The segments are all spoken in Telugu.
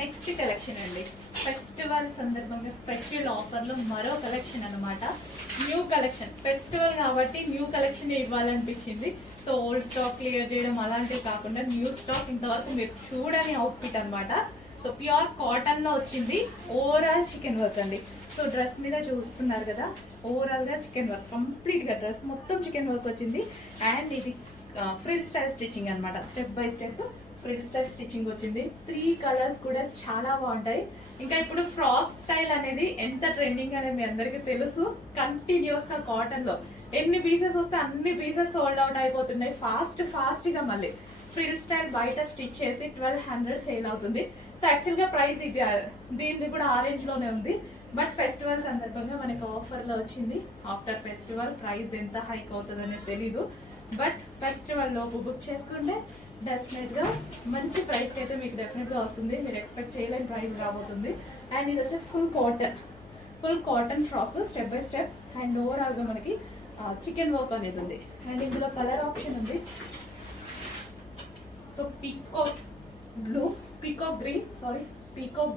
నెక్స్ట్ కలెక్షన్ అండి, ఫెస్టివల్ సందర్భంగా స్పెషల్ ఆఫర్లో మరో కలెక్షన్ అనమాట. న్యూ కలెక్షన్, ఫెస్టివల్ కాబట్టి న్యూ కలెక్షన్ ఇవ్వాలనిపించింది. సో ఓల్డ్ స్టాక్ క్లియర్ చేయడం అలాంటివి కాకుండా న్యూ స్టాక్ ఇంతవరకు మీరు చూడని అవుట్ఫిట్ అనమాట. సో ప్యూర్ కాటన్ లో వచ్చింది, ఓవరాల్ చికెన్ వర్క్ అండి. సో డ్రెస్ మీద చూస్తున్నారు కదా, ఓవరాల్ గా చికెన్ వర్క్, కంప్లీట్ గా డ్రెస్ మొత్తం చికెన్ వర్క్ వచ్చింది. అండ్ ఇది ఫ్రిల్ స్టైల్ స్టిచ్చింగ్ అనమాట, step by step frill style stitching వచ్చింది. 3 కలర్స్ కూడా చాలా బాగుంటాయి. ఇంకా ఇప్పుడు ఫ్రాక్ స్టైల్ అనేది ఎంత ట్రెండింగ్ అనేది మీ అందరికీ తెలుసు. కంటిన్యూస్ గా కాటన్ లో ఎన్ని పీసెస్ వస్తే అన్ని పీసెస్ సోల్డ్ అవుట్ అయిపోతున్నాయి ఫాస్ట్ గా. మళ్ళీ ఫ్రిల్ స్టైల్ బయట స్టిచ్ చేసి 1200 సేల్ అవుతుంది. సో యాక్చువల్ గా ప్రైస్ ఇది, దీనిది కూడా ఆరెంజ్ లోనే ఉంది. బట్ ఫెస్టివల్ సందర్భంగా మనకి ఆఫర్ లో వచ్చింది. ఆఫ్టర్ ఫెస్టివల్ ప్రైస్ ఎంత హైక్ అవుతుంది అనేది తెలీదు. బట్ ఫెస్టివల్ లోపు బుక్ చేసుకుంటే డెఫినెట్ గా మంచి ప్రైస్ కి అయితే మీకు డెఫినెట్ గా వస్తుంది. మీరు ఎక్స్పెక్ట్ చేయలేని ప్రైస్ రాబోతుంది. అండ్ ఇది వచ్చేసి full cotton frock, step by step. And overall గా మనకి చికెన్ వర్క్ అనేది ఉంది. అండ్ ఇందులో కలర్ ఆప్షన్ ఉంది. So peacock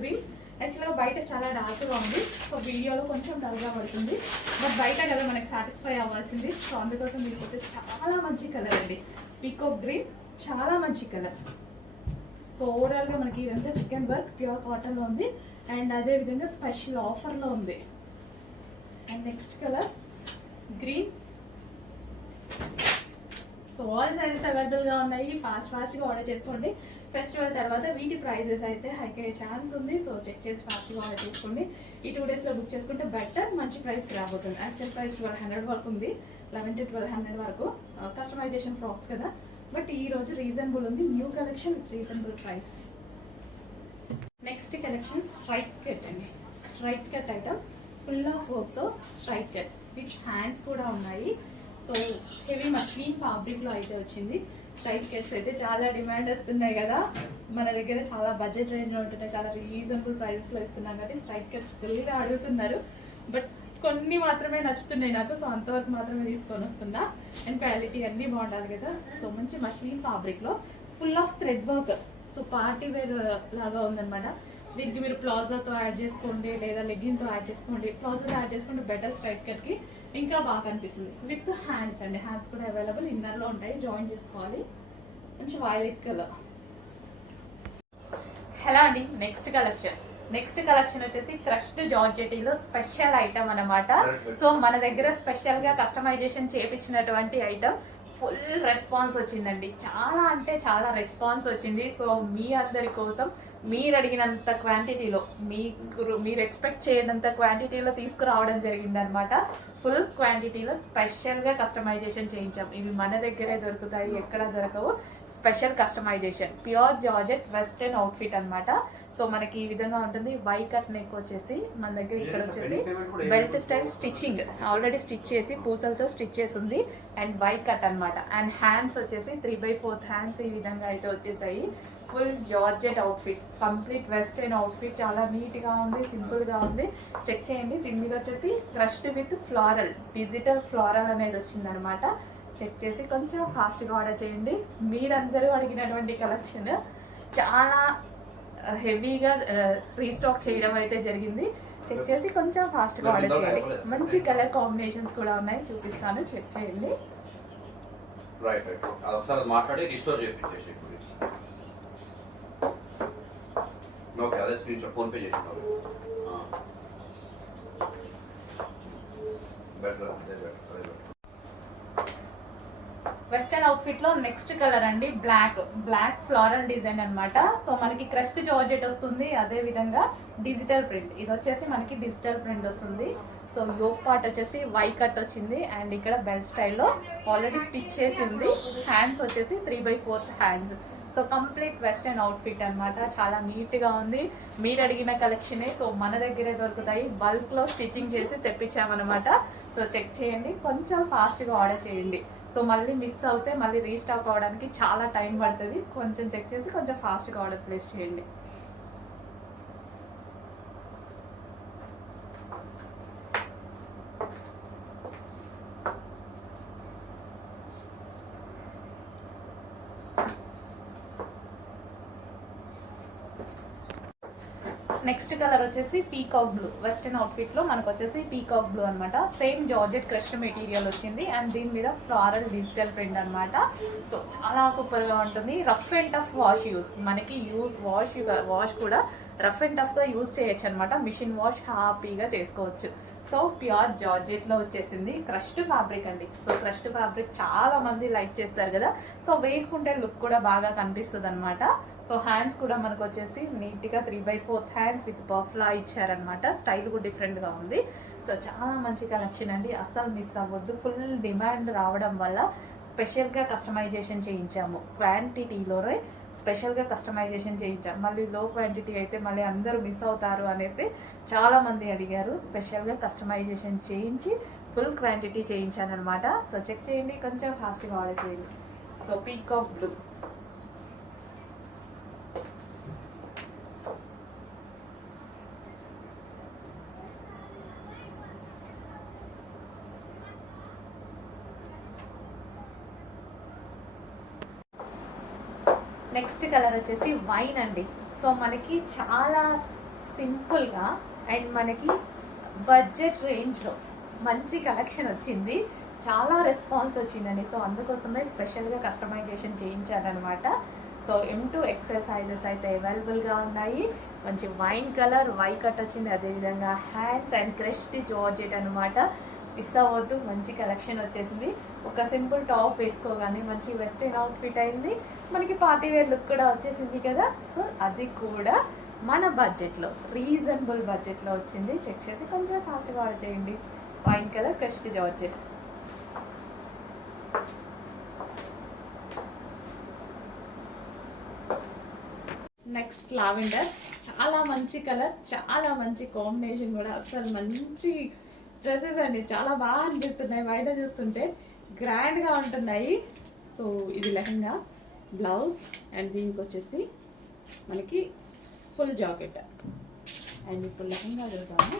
green. యాక్చువల్గా బయట చాలా డార్క్గా ఉంది, సో వీడియోలో కొంచెం డల్గా పడుతుంది. బట్ బయట కదా మనకి సాటిస్ఫై అవ్వాల్సింది. సో అందుకోసం మీకు వచ్చేసి చాలా మంచి కలర్ అండి, పీకాక్ గ్రీన్, చాలా మంచి కలర్. సో ఓవరాల్గా మనకి ఇదంతా చికెన్ వర్క్ ప్యూర్ కాటన్లో ఉంది. అండ్ అదేవిధంగా స్పెషల్ ఆఫర్లో ఉంది. And next colour green. So all sizes అవైలబుల్గా ఉన్నాయి. ఫాస్ట్గా ఆర్డర్ చేసుకోండి. ఫెస్టివల్ తర్వాత వీటి ప్రైజెస్ అయితే హైక్ అయ్యే ఛాన్స్ ఉంది. సో చెక్ చేసి ఫాస్ట్గా ఆర్డర్ చేసుకోండి. ఈ 2 డేస్లో బుక్ చేసుకుంటే బెటర్, మంచి ప్రైస్కి రాబోతుంది. యాక్చువల్ ప్రైస్ 1200 వరకు ఉంది, 11 to 1200 వరకు. కస్టమైజేషన్ ఫ్రాక్స్ కదా, బట్ ఈ రోజు రీజనబుల్ ఉంది. New collection with reasonable price. Next collection straight cut అండి. Straight cut item, full of వర్క్తో స్ట్రైట్ కట్ విత్ హ్యాండ్స్ కూడా ఉన్నాయి. సో హెవీ మస్లిన్ ఫ్యాబ్రిక్లో అయితే వచ్చింది. స్ట్రైట్ కట్స్ అయితే చాలా డిమాండ్ వస్తున్నాయి కదా, మన దగ్గర చాలా బడ్జెట్ రేంజ్లో ఉంటున్నాయి, చాలా రీజనబుల్ ప్రైజెస్లో ఇస్తున్నాం కాబట్టి స్ట్రైట్ కట్స్ ఫుల్గా అడుగుతున్నారు. బట్ కొన్ని మాత్రమే నచ్చుతున్నాయి నాకు, సో అంతవరకు మాత్రమే తీసుకొని వస్తున్నా. అండ్ క్వాలిటీ అన్నీ బాగుండాలి కదా. సో మంచి మస్లిన్ ఫ్యాబ్రిక్లో full of thread work. So party wear లాగా ఉందన్నమాట. దీనికి మీరు ప్లాజోతో యాడ్ చేసుకోండి, లేదా లెగ్గిన్తో యాడ్ చేసుకోండి. ప్లాజోతో యాడ్ చేసుకుంటే బెటర్, స్ట్రైట్ కట్కి ఇంకా బాగా కనిపిస్తుంది. విత్ హ్యాండ్స్ అండి, హ్యాండ్స్ కూడా అవైలబుల్, ఇన్నర్లో ఉంటాయి, జాయిన్ చేసుకోవాలి. మంచి వైలెట్ కలర్. హలో అండి, నెక్స్ట్ కలెక్షన్ వచ్చేసి క్రష్డ్ జార్జెటీలో స్పెషల్ ఐటమ్ అనమాట. సో మన దగ్గర స్పెషల్గా కస్టమైజేషన్ చేయించినటువంటి ఐటమ్. ఫుల్ రెస్పాన్స్ వచ్చిందండి, చాలా అంటే చాలా రెస్పాన్స్ వచ్చింది. సో మీ అందరి కోసం మీరు అడిగినంత క్వాంటిటీలో, మీరు ఎక్స్పెక్ట్ చేయనంత క్వాంటిటీలో తీసుకురావడం జరిగింది అనమాట. ఫుల్ క్వాంటిటీలో స్పెషల్గా కస్టమైజేషన్ చేయించాం. ఇవి మన దగ్గరే దొరుకుతాయి, ఎక్కడ దొరకవు. Special customization, pure georgette western outfit అనమాట. సో మనకి ఈ విధంగా ఉంటుంది. వై కట్ నెక్ వచ్చేసి మన దగ్గర ఇక్కడ వచ్చేసి belt style stitching, already stitch చేసి పూసలతో స్టిచ్ చేసి ఉంది. అండ్ వై కట్ అనమాట. అండ్ హ్యాండ్స్ వచ్చేసి 3/4 హ్యాండ్స్ ఈ విధంగా అయితే వచ్చేసాయి. Full georgette outfit, complete western outfit. చాలా నీట్గా ఉంది, సింపుల్గా ఉంది. చెక్ చేయండి. దీని మీద వచ్చేసి crushed with floral, digital floral అనేది వచ్చిందనమాట. చెక్ చేసి కొంచెం ఫాస్ట్గా ఆర్డర్ చేయండి. మీరందరూ అడిగినటువంటి కలెక్షన్ చాలా హెవీగా రీస్టాక్ చేయడం అయితే జరిగింది. చెక్ చేసి కొంచెం ఫాస్ట్గా ఆర్డర్ చేయండి. మంచి కలర్ కాంబినేషన్స్ కూడా ఉన్నాయి, చూపిస్తాను, చెక్ చేయండి. ఓకే, అదే స్క్రీన్ షాట్ ఫోన్ పే చేసినావు. బెటర్ అదే బెటర్. వెస్టర్న్ అవుట్ఫిట్ లో నెక్స్ట్ కలర్ అండి, బ్లాక్ ఫ్లోరల్ డిజైన్ అన్నమాట. సో మనకి క్రష్డ్ జార్జెట్ వస్తుంది, అదే విధంగా డిజిటల్ ప్రింట్. ఇది వచ్చేసి మనకి డిజిటల్ ప్రింట్ వస్తుంది. సో యోక్ పార్ట్ వచ్చేసి వై కట్ వచ్చింది. అండ్ ఇక్కడ బెల్ట్ స్టైల్లో ఆల్రెడీ స్టిచ్ చేసి ఉంది. హ్యాండ్స్ వచ్చేసి 3/4 hands. So complete western outfit అనమాట. చాలా నీట్గా ఉంది. మీరు అడిగిన కలెక్షనే. సో మన దగ్గరే దొరుకుతాయి, బల్క్లో స్టిచ్చింగ్ చేసి తెప్పించామన్నమాట. సో చెక్ చేయండి, కొంచెం ఫాస్ట్గా ఆర్డర్ చేయండి. సో మళ్ళీ మిస్ అవుతే మళ్ళీ రీస్టాక్ అవ్వడానికి చాలా టైం పడుతుంది. కొంచెం చెక్ చేసి కొంచెం ఫాస్ట్గా ఆర్డర్ ప్లేస్ చేయండి. నెక్స్ట్ కలర్ వచ్చేసి పీకాక్ బ్లూ. వెస్టర్న్ అవుట్ఫిట్లో మనకు వచ్చేసి పీకాక్ బ్లూ అనమాట. సేమ్ జార్జెట్ క్రష్డ్ మెటీరియల్ వచ్చింది అండ్ దీని మీద ఫ్లారల్ డిజిటల్ ప్రింట్ అనమాట. సో చాలా సూపర్గా ఉంటుంది. Rough and tough wash use, మనకి వాష్ కూడా రఫ్ అండ్ టఫ్గా యూస్ చేయొచ్చు అనమాట. మిషన్ వాష్ హ్యాపీగా చేసుకోవచ్చు. సో ప్యూర్ జార్జెట్లో వచ్చేసింది. క్రష్డ్ ఫ్యాబ్రిక్ అండి. సో క్రష్డ్ ఫ్యాబ్రిక్ చాలా మంది లైక్ చేస్తారు కదా. సో వేసుకుంటే లుక్ కూడా బాగా కనిపిస్తుంది అనమాట. సో హ్యాండ్స్ కూడా మనకు వచ్చేసి నీట్గా 3/4 హ్యాండ్స్ విత్ పఫ్లా ఇచ్చారనమాట. స్టైల్ కూడా డిఫరెంట్గా ఉంది. సో చాలా మంచి కలెక్షన్ అండి, అస్సలు మిస్ అవ్వద్దు. ఫుల్ డిమాండ్ రావడం వల్ల స్పెషల్గా కస్టమైజేషన్ చేయించాము. క్వాంటిటీలోనే స్పెషల్గా కస్టమైజేషన్ చేయించాము. మళ్ళీ లో క్వాంటిటీ అయితే మళ్ళీ అందరూ మిస్ అవుతారు అనేసి చాలామంది అడిగారు. స్పెషల్గా కస్టమైజేషన్ చేయించి ఫుల్ క్వాంటిటీ చేయించాను అనమాట. సో చెక్ చేయండి, కొంచెం ఫాస్ట్గా ఆర్డర్ చేయండి. So peacock blue. Next colour వచ్చేసి వైన్ అండి. సో మనకి చాలా సింపుల్గా అండ్ మనకి బడ్జెట్ రేంజ్లో మంచి కలెక్షన్ వచ్చింది. చాలా రెస్పాన్స్ వచ్చిందండి. సో అందుకోసమే స్పెషల్గా కస్టమైజేషన్ చేయించానమాట. సో M2 XL సైజెస్ అయితే అవైలబుల్గా ఉన్నాయి. మంచి వైన్ కలర్, వై కట్ వచ్చింది. అదేవిధంగా హ్యాండ్స్ అండ్ క్రష్డ్ జార్జెట్ అనమాట. మిస్ అవ్వద్దు, మంచి కలెక్షన్ వచ్చేసింది. ఒక సింపుల్ టాప్ వేసుకోగానే మంచి వెస్ట్రన్ అవుట్ఫిట్ అయింది. మనకి పార్టీ వేర్ లుక్ కూడా వచ్చేసింది కదా. సో అది కూడా మన బడ్జెట్లో, రీజనబుల్ బడ్జెట్లో వచ్చింది. చెక్ చేసి కొంచెం ఫాస్ట్గా ఆర్డర్ చేయండి. Wine colour crushed georgette. Next lavender. చాలా మంచి కలర్, చాలా మంచి కాంబినేషన్ కూడా. అసలు మంచి డ్రెస్సెస్ అండి, చాలా బాగా అనిపిస్తున్నాయి బయట చూస్తుంటే. గ్రాండ్గా ఉంటున్నాయి. సో ఇది లెహంగా, బ్లౌజ్ అండ్ దీనికి వచ్చేసి మనకి ఫుల్ జాకెట్. అండ్ ఇప్పుడు లెహంగా చూద్దాము.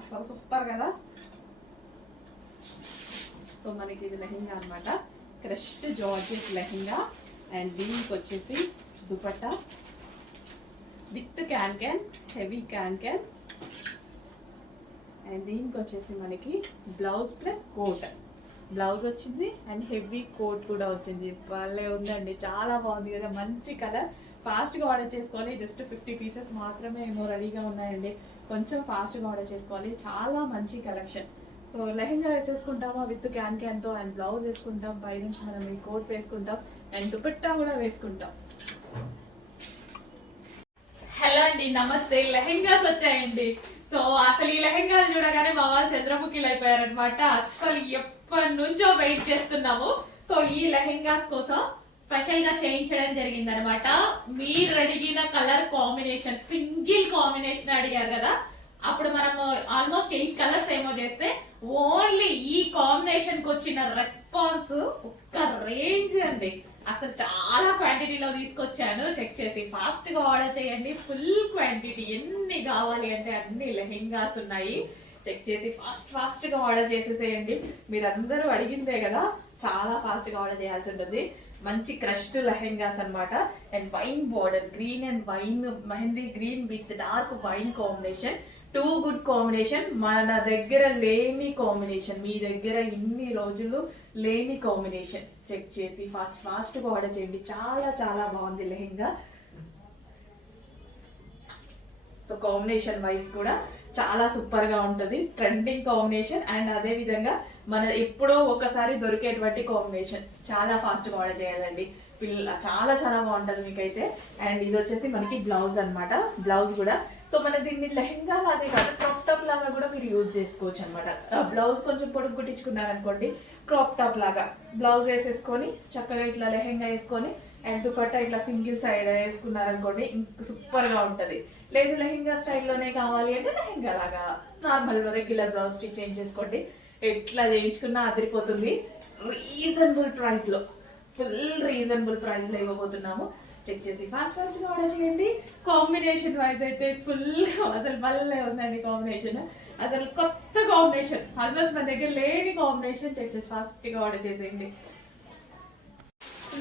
అసలు సూపర్ కదా. సో మనకి ఇది లెహంగా అనమాట. క్రష్డ్ జార్జెట్ లెహంగా అండ్ దీనికి వచ్చేసి dupatta with can heavy can and దీనికి వచ్చేసి మనకి బ్లౌజ్ ప్లస్ కోట్. బ్లౌజ్ వచ్చింది అండ్ హెవీ కోట్ కూడా వచ్చింది. భలే ఉందండి, చాలా బాగుంది కదా. మంచి కలర్. ఫాస్ట్గా ఆర్డర్ చేసుకోవాలి. జస్ట్ 50 పీసెస్ మాత్రమే ఏమో రెడీగా ఉన్నాయండి. కొంచెం ఫాస్ట్గా ఆర్డర్ చేసుకోవాలి. చాలా మంచి కలెక్షన్. సో లెహంగా వేసేసుకుంటామా విత్ క్యాన్తో అండ్ బ్లౌజ్ వేసుకుంటాం. పైనుంచి మనం ఈ కోట్ వేసుకుంటాం అండ్ దుపట్టా కూడా వేసుకుంటాం. హలో అండి, నమస్తే. లెహంగాస్ వచ్చాయండి. సో అసలు ఈ లెహంగాలు చూడగానే మా వాళ్ళు చంద్రముఖిలు అయిపోయారనమాట. అసలు ఎప్పటి నుంచో వెయిట్ చేస్తున్నాము. సో ఈ లెహంగాస్ కోసం స్పెషల్ గా చేయించడం జరిగింది అనమాట. మీరు అడిగిన కలర్ కాంబినేషన్, సింగిల్ కాంబినేషన్ అడిగారు కదా. అప్పుడు మనము ఆల్మోస్ట్ 8 కలర్స్ ఏమో చేస్తే ఓన్లీ ఈ కాంబినేషన్ కి వచ్చిన రెస్పాన్స్ ఒక్క రేంజ్ అండి. అసలు చాలా క్వాంటిటీలో తీసుకొచ్చాను. చెక్ చేసి ఫాస్ట్ గా ఆర్డర్ చేయండి. ఫుల్ క్వాంటిటీ, ఎన్ని కావాలి అంటే అన్ని లెహెంగాస్ ఉన్నాయి. చెక్ చేసి ఫాస్ట్ గా ఆర్డర్ చేసేసేయండి. మీరందరూ అడిగిందే కదా, చాలా ఫాస్ట్ గా ఆర్డర్ చేయాల్సి ఉంటుంది. మంచి క్రష్డ్ లెహెంగాస్ అన్నమాట. And wine border, green and wine, mehndi green with dark wine combination. Too good combination. మన దగ్గర లేని కాంబినేషన్, మీ దగ్గర ఇన్ని రోజులు లేని కాంబినేషన్. చెక్ చేసి ఫాస్ట్ గా ఆర్డర్ చేయండి. చాలా చాలా బాగుంది లెహెంగా. సో కాంబినేషన్ వైజ్ కూడా చాలా సూపర్ గా ఉంటుంది. ట్రెండింగ్ కాంబినేషన్ అండ్ అదే విధంగా మన ఎప్పుడో ఒకసారి దొరికేటువంటి కాంబినేషన్. చాలా ఫాస్ట్ గా ఆర్డర్ చేయాలండి. చాలా చాలా బాగుంటది మీకైతే. అండ్ ఇది వచ్చేసి మనకి బ్లౌజ్ అన్నమాట. బ్లౌజ్ కూడా సో మన దీన్ని లెహంగా లాగే కాదు, క్రాప్ టాప్ లాగా కూడా మీరు యూజ్ చేసుకోవచ్చు అనమాట. బ్లౌజ్ కొంచెం పొడుగు కుట్టించుకున్నారనుకోండి, క్రాప్ టాప్ లాగా బ్లౌజ్ వేసేసుకొని చక్కగా ఇట్లా లెహంగా వేసుకొని అండ్ దుపట్టా ఇట్లా సింగిల్ సైడ్ వేసుకున్నారనుకోండి, ఇంకా సూపర్ గా ఉంటది. లేదు లెహంగా స్టైల్లోనే కావాలి అంటే లెహంగా లాగా నార్మల్ రెగ్యులర్ బ్లౌజ్ స్టిచ్ చేయించేసుకోండి. ఎట్లా చేయించుకున్నా అదిరిపోతుంది. రీజనబుల్ ప్రైస్ లో, ఫుల్ రీజనబుల్ ప్రైస్ లో ఇవ్వబోతున్నాము. చెక్ చేసి ఫాస్ట్ గా ఆర్డర్ చేయండి. కాంబినేషన్ వైజ్ అయితే ఫుల్ అసలు భలే ఉందండి కాంబినేషన్. అసలు కొత్త కాంబినేషన్, ఆల్మోస్ట్ మన దగ్గర లేని కాంబినేషన్. చెక్ చేసి ఫాస్ట్ గా ఆర్డర్ చేసేయండి.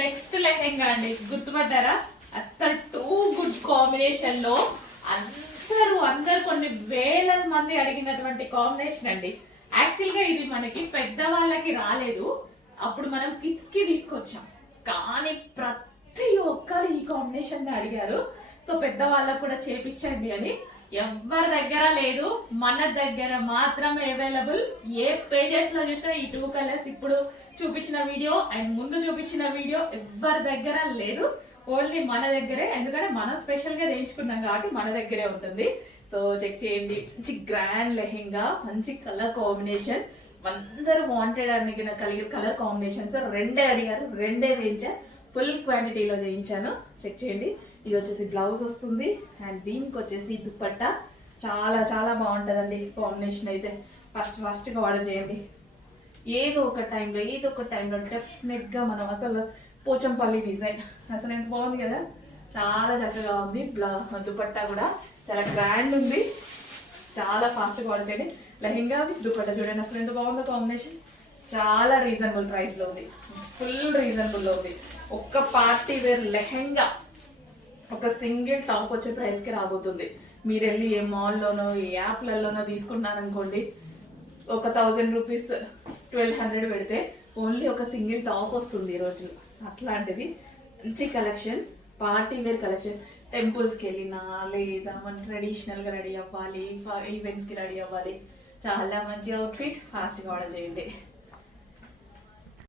నెక్స్ట్ లెహెంగా అండి, గుర్తుపడ్డారా? అస్సలు టూ గుడ్ కాంబినేషన్ లో అందరూ కొన్ని వేల మంది అడిగినటువంటి కాంబినేషన్ అండి. యాక్చువల్ గా ఇది మనకి పెద్దవాళ్ళకి రాలేదు, అప్పుడు మనం కిడ్స్ కి తీసుకొచ్చాం, కానీ ప్రతి ఒక్కరు ఈ కాంబినేషన్ అడిగారు. సో పెద్దవాళ్ళకు కూడా చేపించండి అని. ఎవరి దగ్గర లేదు, మన దగ్గర మాత్రమే అవైలబుల్. ఏ పేజెస్ లో చూసినా ఈ 2 కలర్స్ ఇప్పుడు చూపించిన వీడియో అండ్ ముందు చూపించిన వీడియో ఎవరి దగ్గర లేదు, ఓన్లీ మన దగ్గరే. ఎందుకంటే మనం స్పెషల్ గా చేయించుకున్నాం కాబట్టి మన దగ్గరే ఉంటుంది. సో చెక్ చేయండి. మంచి గ్రాండ్ లెహెంగా, మంచి కలర్ కాంబినేషన్, అందరూ వాంటెడ్ అడిగిన కలర్ కాంబినేషన్స్. రెండే అడిగారు, రెండే వేయించాను, ఫుల్ క్వాంటిటీలో చేయించాను. చెక్ చేయండి. ఇది వచ్చేసి బ్లౌజ్ వస్తుంది అండ్ దీనికి వచ్చేసి దుపట్టా. చాలా చాలా బాగుంటుందండి కాంబినేషన్ అయితే. ఫాస్ట్గా ఆర్డర్ చేయండి. ఏదో ఒక టైంలో డెఫినెట్గా మనం అసలు పోచంపల్లి డిజైన్ అసలు ఎంత బాగుంది కదా, చాలా చక్కగా ఉంది. దుపట్టా కూడా చాలా గ్రాండ్ ఉంది. చాలా ఫాస్ట్గా ఆర్డర్ చేయండి. లెహెంగా దుపట్టా చూడండి అసలు ఎంత బాగుందో కాంబినేషన్. చాలా రీజనబుల్ ప్రైస్లో ఉంది, ఫుల్ రీజనబుల్లో ఉంది. ఒక్క పార్టీ వేర్ లెహెంగా ఒక సింగిల్ టాప్ వచ్చే ప్రైస్కి రాబోతుంది. మీరు వెళ్ళి ఏ మాల్లోనో ఏ యాప్లలోనో తీసుకున్నారనుకోండి, ఒక 1000 రూపీస్ 1200 పెడితే ఓన్లీ ఒక సింగిల్ టాప్ వస్తుంది ఈ రోజు. అట్లాంటిది మంచి కలెక్షన్, పార్టీ వేర్ కలెక్షన్. టెంపుల్స్కి వెళ్ళినా లేదా మన ట్రెడిషనల్గా రెడీ అవ్వాలి, ఈవెంట్స్కి రెడీ అవ్వాలి, చాలా మంచి అవుట్ఫిట్. ఫాస్ట్గా ఆర్డర్ చేయండి.